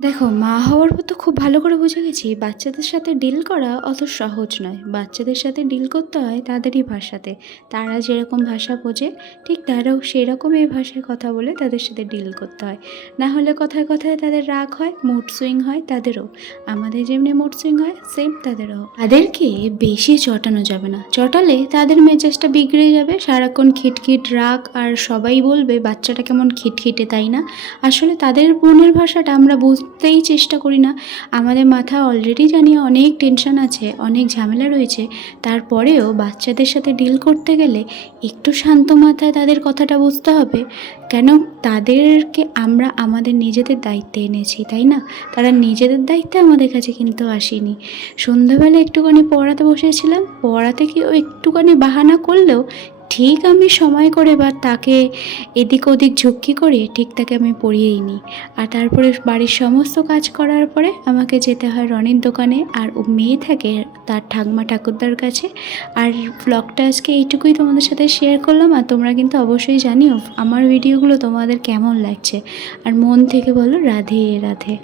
দেখো, মা হওয়ার পর তো খুব ভালো করে বুঝে গেছি বাচ্চাদের সাথে ডিল করা অত সহজ নয়। বাচ্চাদের সাথে ডিল করতে হয় তাদেরই ভাষাতে। তারা যেরকম ভাষা বোঝে ঠিক তারাও সেরকমই ভাষায় কথা বলে তাদের সাথে ডিল করতে হয়। না হলে কথায় কথায় তাদের রাগ হয়, মুড সুইং হয় তাদেরও। আমাদের যেমনি মুড সুইং হয় সেম তাদেরও। তাদেরকে বেশি চটানো যাবে না, চটালে তাদের মেজাজটা বিগড়ে যাবে, সারাক্ষণ খিটখিট রাগ, আর সবাই বলবে বাচ্চাটা কেমন খিটখিটে, তাই না? আসলে তাদের মনের ভাষাটা আমরা বুঝতেই চেষ্টা করি না। আমাদের মাথায় অলরেডি জানি অনেক টেনশন আছে, অনেক ঝামেলা রয়েছে, তারপরেও বাচ্চাদের সাথে ডিল করতে গেলে একটু শান্ত মাথায় তাদের কথাটা বুঝতে হবে। কেন? তাদেরকে আমরা আমাদের নিজেদের দায়িত্বে এনেছি, তাই না? তারা নিজেদের দায়িত্বে আমাদের কাছে কিন্তু আসেনি। সন্ধ্যাবেলা একটুখানি পড়াতে বসেছিলাম, পড়াতে কি ও একটুখানি বাহানা করলেও ঠিক আমি সময় করে বা তাকে এদিক ওদিক ঝক্কি করে ঠিক তাকে আমি পড়িয়েই নিই। আর তারপরে বাড়ির সমস্ত কাজ করার পরে আমাকে যেতে হয় রনির দোকানে, আর ও মেয়ে থাকে তার ঠাকুমা ঠাকুরদার কাছে। আর ব্লগটা আজকে এইটুকুই তোমাদের সাথে শেয়ার করলাম। আর তোমরা কিন্তু অবশ্যই জানিও আমার ভিডিওগুলো তোমাদের কেমন লাগছে। আর মন থেকে বলো রাধে রাধে।